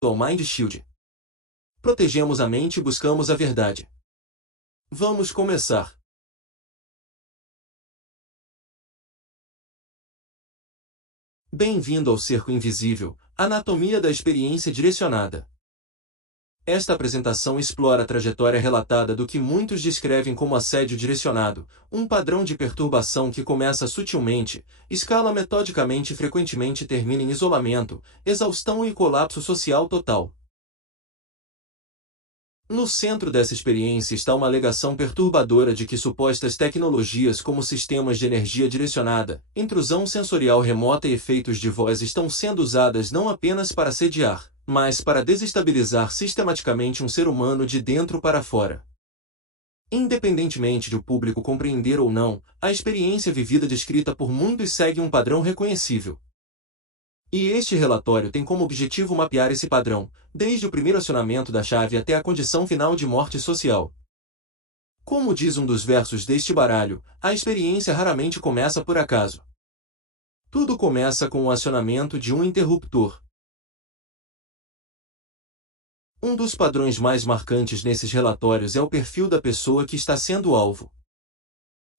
ao Mind Shield. Protegemos a mente e buscamos a verdade. Vamos começar. Bem-vindo ao Cerco Invisível, Anatomia da Experiência Direcionada. Esta apresentação explora a trajetória relatada do que muitos descrevem como assédio direcionado, um padrão de perturbação que começa sutilmente, escala metodicamente e frequentemente termina em isolamento, exaustão e colapso social total. No centro dessa experiência está uma alegação perturbadora de que supostas tecnologias como sistemas de energia direcionada, intrusão sensorial remota e efeitos de voz estão sendo usadas não apenas para assediar, mas para desestabilizar sistematicamente um ser humano de dentro para fora. Independentemente de o público compreender ou não, a experiência vivida descrita por muitos segue um padrão reconhecível. E este relatório tem como objetivo mapear esse padrão, desde o primeiro acionamento da chave até a condição final de morte social. Como diz um dos versos deste baralho, a experiência raramente começa por acaso. Tudo começa com o acionamento de um interruptor. Um dos padrões mais marcantes nesses relatórios é o perfil da pessoa que está sendo alvo.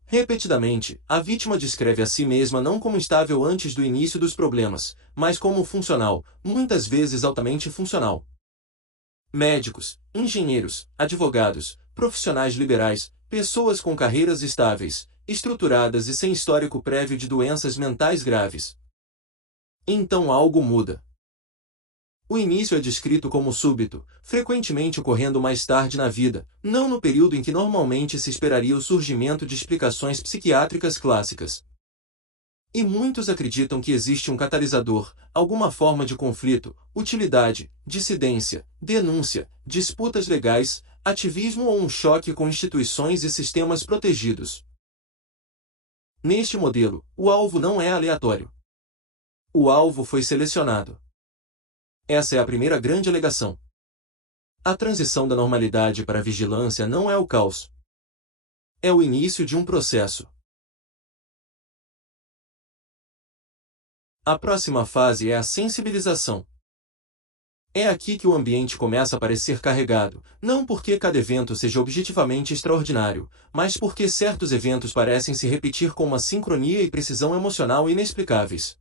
Repetidamente, a vítima descreve a si mesma não como estável antes do início dos problemas, mas como funcional, muitas vezes altamente funcional. Médicos, engenheiros, advogados, profissionais liberais, pessoas com carreiras estáveis, estruturadas e sem histórico prévio de doenças mentais graves. Então algo muda. O início é descrito como súbito, frequentemente ocorrendo mais tarde na vida, não no período em que normalmente se esperaria o surgimento de explicações psiquiátricas clássicas. E muitos acreditam que existe um catalisador, alguma forma de conflito, utilidade, dissidência, denúncia, disputas legais, ativismo ou um choque com instituições e sistemas protegidos. Neste modelo, o alvo não é aleatório. O alvo foi selecionado. Essa é a primeira grande alegação. A transição da normalidade para a vigilância não é o caos. É o início de um processo. A próxima fase é a sensibilização. É aqui que o ambiente começa a parecer carregado, não porque cada evento seja objetivamente extraordinário, mas porque certos eventos parecem se repetir com uma sincronia e precisão emocional inexplicáveis.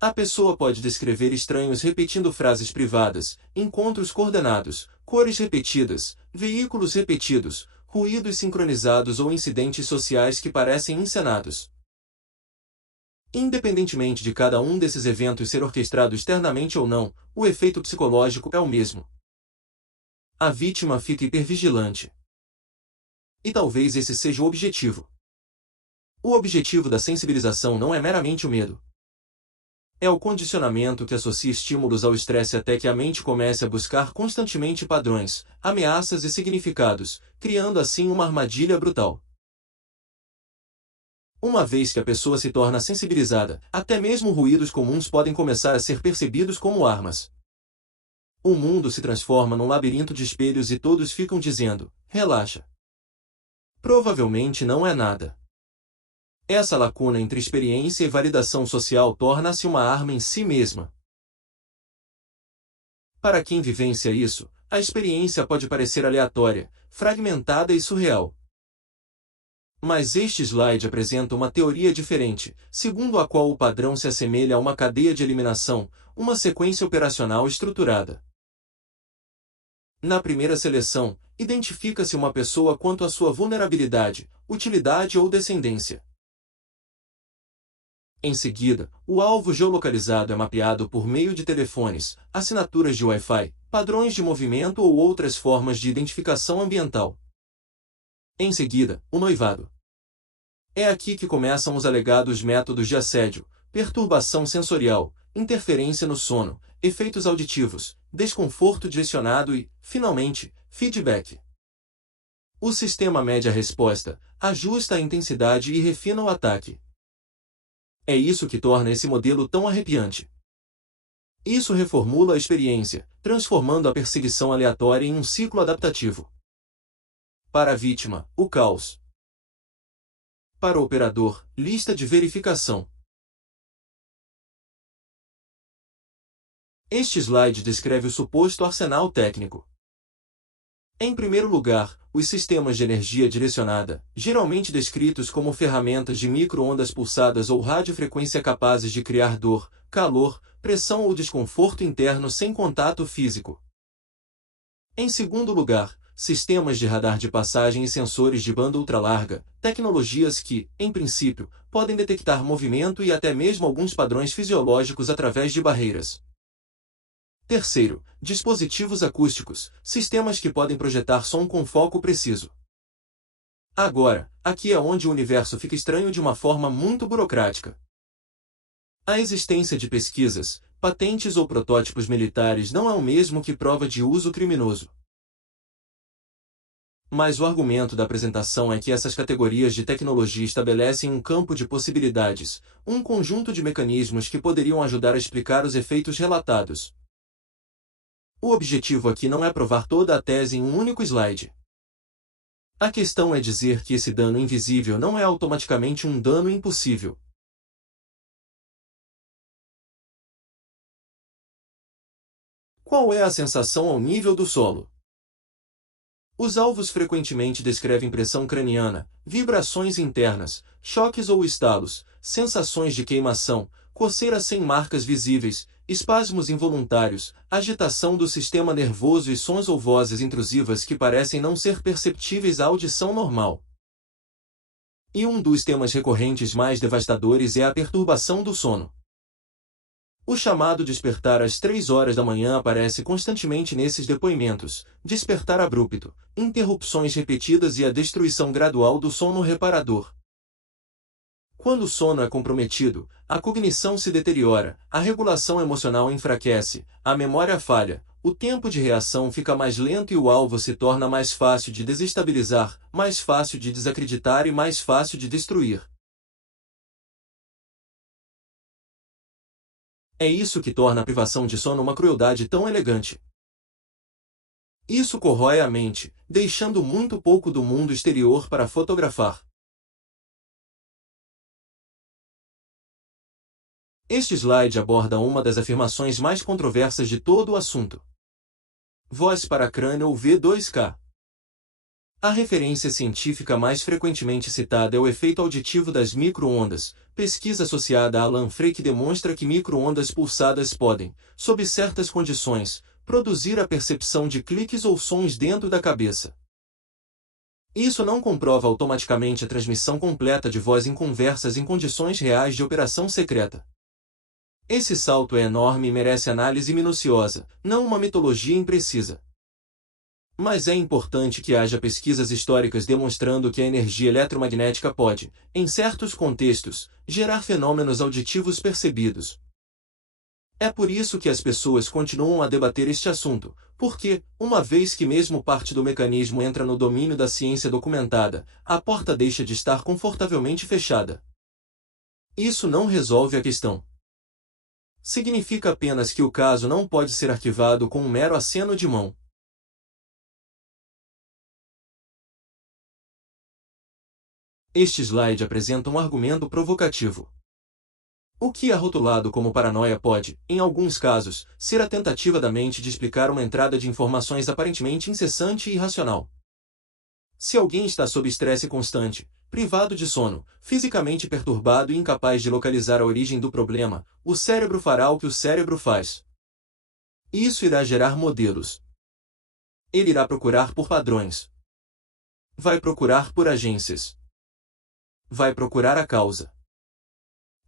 A pessoa pode descrever estranhos repetindo frases privadas, encontros coordenados, cores repetidas, veículos repetidos, ruídos sincronizados ou incidentes sociais que parecem encenados. Independentemente de cada um desses eventos ser orquestrado externamente ou não, o efeito psicológico é o mesmo. A vítima fica hipervigilante. E talvez esse seja o objetivo. O objetivo da sensibilização não é meramente o medo. É o condicionamento que associa estímulos ao estresse até que a mente comece a buscar constantemente padrões, ameaças e significados, criando assim uma armadilha brutal. Uma vez que a pessoa se torna sensibilizada, até mesmo ruídos comuns podem começar a ser percebidos como armas. O mundo se transforma num labirinto de espelhos e todos ficam dizendo: relaxa. Provavelmente não é nada. Essa lacuna entre experiência e validação social torna-se uma arma em si mesma. Para quem vivencia isso, a experiência pode parecer aleatória, fragmentada e surreal. Mas este slide apresenta uma teoria diferente, segundo a qual o padrão se assemelha a uma cadeia de eliminação, uma sequência operacional estruturada. Na primeira seleção, identifica-se uma pessoa quanto à sua vulnerabilidade, utilidade ou descendência. Em seguida, o alvo geolocalizado é mapeado por meio de telefones, assinaturas de Wi-Fi, padrões de movimento ou outras formas de identificação ambiental. Em seguida, o noivado. É aqui que começam os alegados métodos de assédio, perturbação sensorial, interferência no sono, efeitos auditivos, desconforto direcionado e, finalmente, feedback. O sistema mede a resposta, ajusta a intensidade e refina o ataque. É isso que torna esse modelo tão arrepiante. Isso reformula a experiência, transformando a perseguição aleatória em um ciclo adaptativo. Para a vítima, o caos. Para o operador, lista de verificação. Este slide descreve o suposto arsenal técnico. Em primeiro lugar, os sistemas de energia direcionada, geralmente descritos como ferramentas de micro-ondas pulsadas ou radiofrequência capazes de criar dor, calor, pressão ou desconforto interno sem contato físico. Em segundo lugar, sistemas de radar de passagem e sensores de banda ultralarga, tecnologias que, em princípio, podem detectar movimento e até mesmo alguns padrões fisiológicos através de barreiras. Terceiro, dispositivos acústicos, sistemas que podem projetar som com foco preciso. Agora, aqui é onde o universo fica estranho de uma forma muito burocrática. A existência de pesquisas, patentes ou protótipos militares não é o mesmo que prova de uso criminoso. Mas o argumento da apresentação é que essas categorias de tecnologia estabelecem um campo de possibilidades, um conjunto de mecanismos que poderiam ajudar a explicar os efeitos relatados. O objetivo aqui não é provar toda a tese em um único slide. A questão é dizer que esse dano invisível não é automaticamente um dano impossível. Qual é a sensação ao nível do solo? Os alvos frequentemente descrevem pressão craniana, vibrações internas, choques ou estalos, sensações de queimação, coceira sem marcas visíveis, espasmos involuntários, agitação do sistema nervoso e sons ou vozes intrusivas que parecem não ser perceptíveis à audição normal. E um dos temas recorrentes mais devastadores é a perturbação do sono. O chamado despertar às 3 horas da manhã aparece constantemente nesses depoimentos, despertar abrupto, interrupções repetidas e a destruição gradual do sono reparador. Quando o sono é comprometido, a cognição se deteriora, a regulação emocional enfraquece, a memória falha, o tempo de reação fica mais lento e o alvo se torna mais fácil de desestabilizar, mais fácil de desacreditar e mais fácil de destruir. É isso que torna a privação de sono uma crueldade tão elegante. Isso corrói a mente, deixando muito pouco do mundo exterior para fotografar. Este slide aborda uma das afirmações mais controversas de todo o assunto. Voz para crânio ou V2K. A referência científica mais frequentemente citada é o efeito auditivo das micro-ondas, pesquisa associada a Alan Frey que demonstra que micro-ondas pulsadas podem, sob certas condições, produzir a percepção de cliques ou sons dentro da cabeça. Isso não comprova automaticamente a transmissão completa de voz em conversas em condições reais de operação secreta. Esse salto é enorme e merece análise minuciosa, não uma mitologia imprecisa. Mas é importante que haja pesquisas históricas demonstrando que a energia eletromagnética pode, em certos contextos, gerar fenômenos auditivos percebidos. É por isso que as pessoas continuam a debater este assunto, porque, uma vez que mesmo parte do mecanismo entra no domínio da ciência documentada, a porta deixa de estar confortavelmente fechada. Isso não resolve a questão. Significa apenas que o caso não pode ser arquivado com um mero aceno de mão. Este slide apresenta um argumento provocativo. O que é rotulado como paranoia pode, em alguns casos, ser a tentativa da mente de explicar uma entrada de informações aparentemente incessante e irracional. Se alguém está sob estresse constante, privado de sono, fisicamente perturbado e incapaz de localizar a origem do problema, o cérebro fará o que o cérebro faz. Isso irá gerar modelos. Ele irá procurar por padrões. Vai procurar por agências. Vai procurar a causa.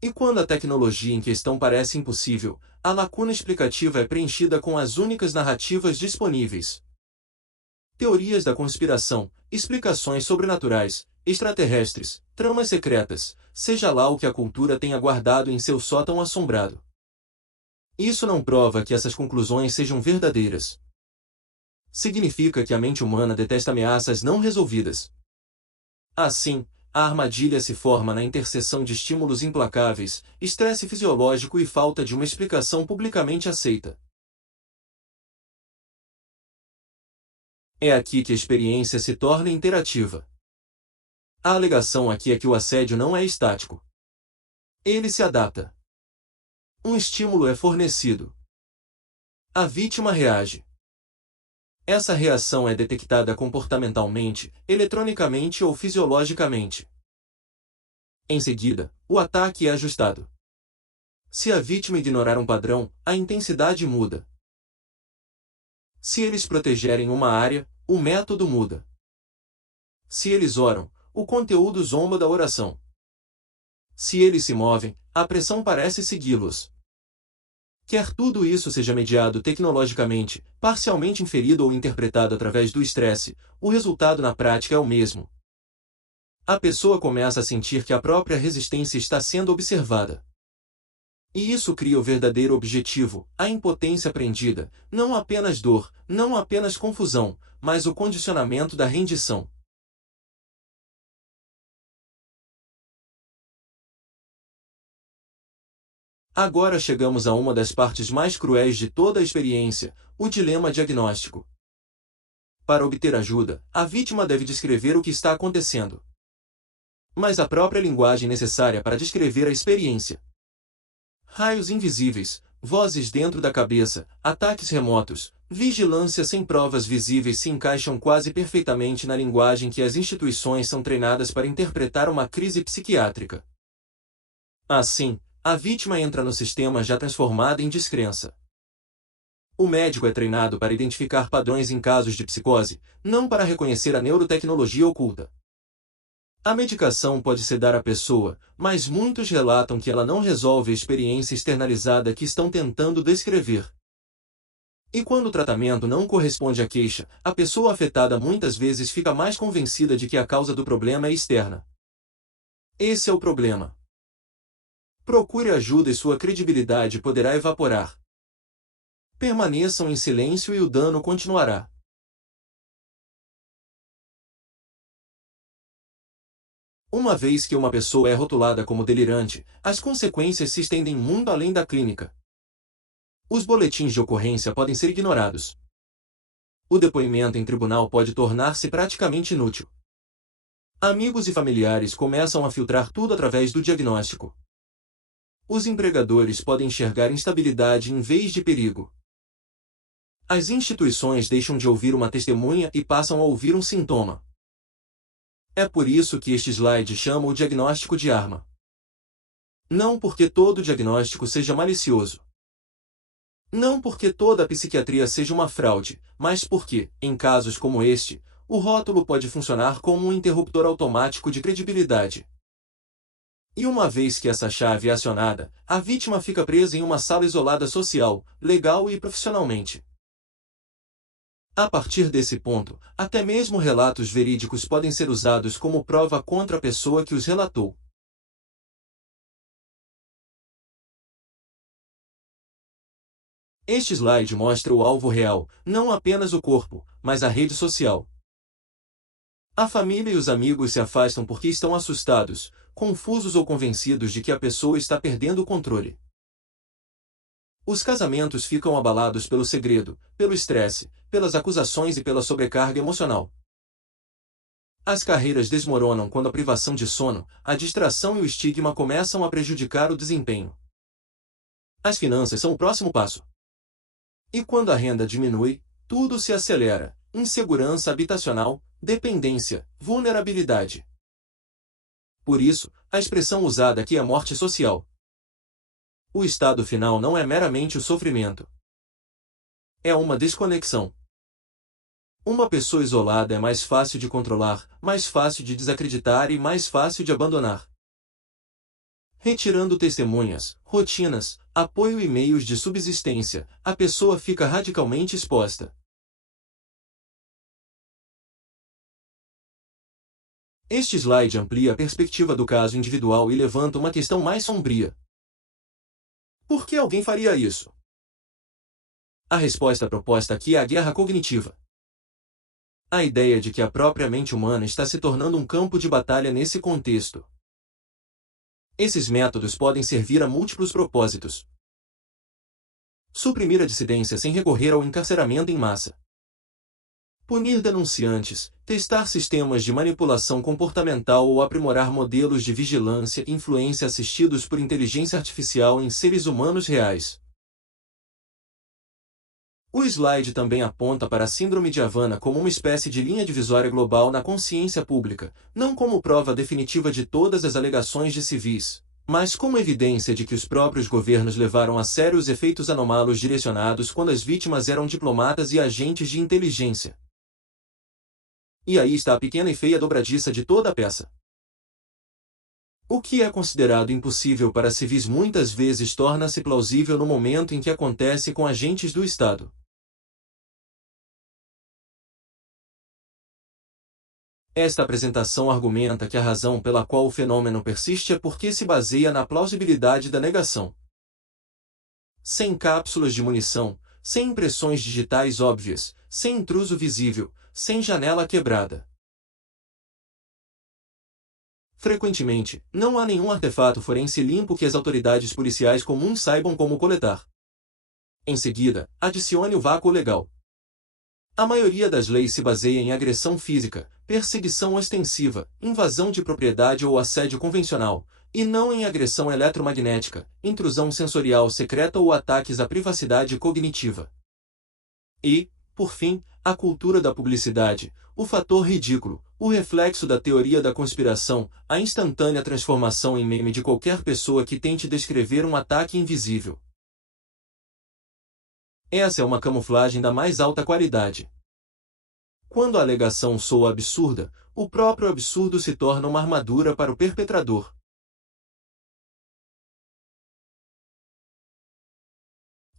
E quando a tecnologia em questão parece impossível, a lacuna explicativa é preenchida com as únicas narrativas disponíveis. Teorias da conspiração, explicações sobrenaturais, extraterrestres, tramas secretas, seja lá o que a cultura tenha guardado em seu sótão assombrado. Isso não prova que essas conclusões sejam verdadeiras. Significa que a mente humana detesta ameaças não resolvidas. Assim, a armadilha se forma na interseção de estímulos implacáveis, estresse fisiológico e falta de uma explicação publicamente aceita. É aqui que a experiência se torna interativa. A alegação aqui é que o assédio não é estático. Ele se adapta. Um estímulo é fornecido. A vítima reage. Essa reação é detectada comportamentalmente, eletronicamente ou fisiologicamente. Em seguida, o ataque é ajustado. Se a vítima ignorar um padrão, a intensidade muda. Se eles protegerem uma área, o método muda. Se eles oram, o conteúdo zomba da oração. Se eles se movem, a pressão parece segui-los. Quer tudo isso seja mediado tecnologicamente, parcialmente inferido ou interpretado através do estresse, o resultado na prática é o mesmo. A pessoa começa a sentir que a própria resistência está sendo observada. E isso cria o verdadeiro objetivo, a impotência aprendida, não apenas dor, não apenas confusão, mas o condicionamento da rendição. Agora chegamos a uma das partes mais cruéis de toda a experiência, o dilema diagnóstico. Para obter ajuda, a vítima deve descrever o que está acontecendo. Mas a própria linguagem necessária para descrever a experiência. Raios invisíveis, vozes dentro da cabeça, ataques remotos, vigilância sem provas visíveis se encaixam quase perfeitamente na linguagem que as instituições são treinadas para interpretar uma crise psiquiátrica. Assim, a vítima entra no sistema já transformada em descrença. O médico é treinado para identificar padrões em casos de psicose, não para reconhecer a neurotecnologia oculta. A medicação pode sedar a pessoa, mas muitos relatam que ela não resolve a experiência externalizada que estão tentando descrever. E quando o tratamento não corresponde à queixa, a pessoa afetada muitas vezes fica mais convencida de que a causa do problema é externa. Esse é o problema. Procure ajuda e sua credibilidade poderá evaporar. Permaneçam em silêncio e o dano continuará. Uma vez que uma pessoa é rotulada como delirante, as consequências se estendem muito além da clínica. Os boletins de ocorrência podem ser ignorados. O depoimento em tribunal pode tornar-se praticamente inútil. Amigos e familiares começam a filtrar tudo através do diagnóstico. Os empregadores podem enxergar instabilidade em vez de perigo. As instituições deixam de ouvir uma testemunha e passam a ouvir um sintoma. É por isso que este slide chama o diagnóstico de arma. Não porque todo diagnóstico seja malicioso. Não porque toda a psiquiatria seja uma fraude, mas porque, em casos como este, o rótulo pode funcionar como um interruptor automático de credibilidade. E uma vez que essa chave é acionada, a vítima fica presa em uma sala isolada social, legal e profissionalmente. A partir desse ponto, até mesmo relatos verídicos podem ser usados como prova contra a pessoa que os relatou. Este slide mostra o alvo real, não apenas o corpo, mas a rede social. A família e os amigos se afastam porque estão assustados, confusos ou convencidos de que a pessoa está perdendo o controle. Os casamentos ficam abalados pelo segredo, pelo estresse, pelas acusações e pela sobrecarga emocional. As carreiras desmoronam quando a privação de sono, a distração e o estigma começam a prejudicar o desempenho. As finanças são o próximo passo. E quando a renda diminui, tudo se acelera: insegurança habitacional, dependência, vulnerabilidade. Por isso, a expressão usada aqui é morte social. O estado final não é meramente o sofrimento. É uma desconexão. Uma pessoa isolada é mais fácil de controlar, mais fácil de desacreditar e mais fácil de abandonar. Retirando testemunhas, rotinas, apoio e meios de subsistência, a pessoa fica radicalmente exposta. Este slide amplia a perspectiva do caso individual e levanta uma questão mais sombria. Por que alguém faria isso? A resposta proposta aqui é a guerra cognitiva. A ideia de que a própria mente humana está se tornando um campo de batalha nesse contexto. Esses métodos podem servir a múltiplos propósitos. Suprimir a dissidência sem recorrer ao encarceramento em massa. Punir denunciantes, testar sistemas de manipulação comportamental ou aprimorar modelos de vigilância e influência assistidos por inteligência artificial em seres humanos reais. O slide também aponta para a Síndrome de Havana como uma espécie de linha divisória global na consciência pública, não como prova definitiva de todas as alegações de civis, mas como evidência de que os próprios governos levaram a sério os efeitos anômalos direcionados quando as vítimas eram diplomatas e agentes de inteligência. E aí está a pequena e feia dobradiça de toda a peça. O que é considerado impossível para civis muitas vezes torna-se plausível no momento em que acontece com agentes do Estado. Esta apresentação argumenta que a razão pela qual o fenômeno persiste é porque se baseia na plausibilidade da negação. Sem cápsulas de munição, sem impressões digitais óbvias, sem intruso visível, sem janela quebrada. Frequentemente, não há nenhum artefato forense limpo que as autoridades policiais comuns saibam como coletar. Em seguida, adicione o vácuo legal. A maioria das leis se baseia em agressão física, perseguição ostensiva, invasão de propriedade ou assédio convencional, e não em agressão eletromagnética, intrusão sensorial secreta ou ataques à privacidade cognitiva. E, por fim, a cultura da publicidade, o fator ridículo, o reflexo da teoria da conspiração, a instantânea transformação em meme de qualquer pessoa que tente descrever um ataque invisível. Essa é uma camuflagem da mais alta qualidade. Quando a alegação soa absurda, o próprio absurdo se torna uma armadura para o perpetrador.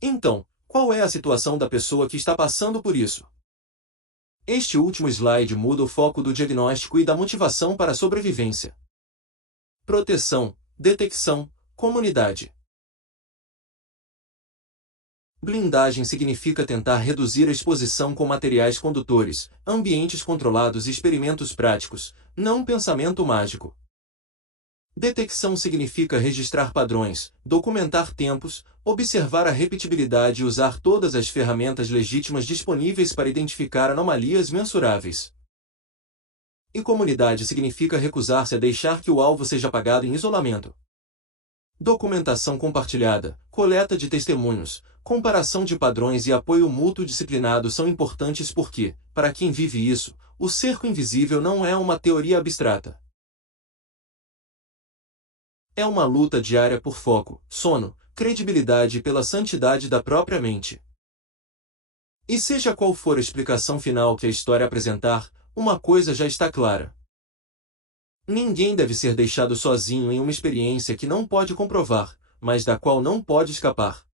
Então, qual é a situação da pessoa que está passando por isso? Este último slide muda o foco do diagnóstico e da motivação para a sobrevivência. Proteção, detecção, comunidade. Blindagem significa tentar reduzir a exposição com materiais condutores, ambientes controlados e experimentos práticos, não pensamento mágico. Detecção significa registrar padrões, documentar tempos, observar a repetibilidade e usar todas as ferramentas legítimas disponíveis para identificar anomalias mensuráveis. E comunidade significa recusar-se a deixar que o alvo seja apagado em isolamento. Documentação compartilhada, coleta de testemunhos, comparação de padrões e apoio mútuo disciplinado são importantes porque, para quem vive isso, o cerco invisível não é uma teoria abstrata. É uma luta diária por foco, sono, credibilidade e pela santidade da própria mente. E seja qual for a explicação final que a história apresentar, uma coisa já está clara. Ninguém deve ser deixado sozinho em uma experiência que não pode comprovar, mas da qual não pode escapar.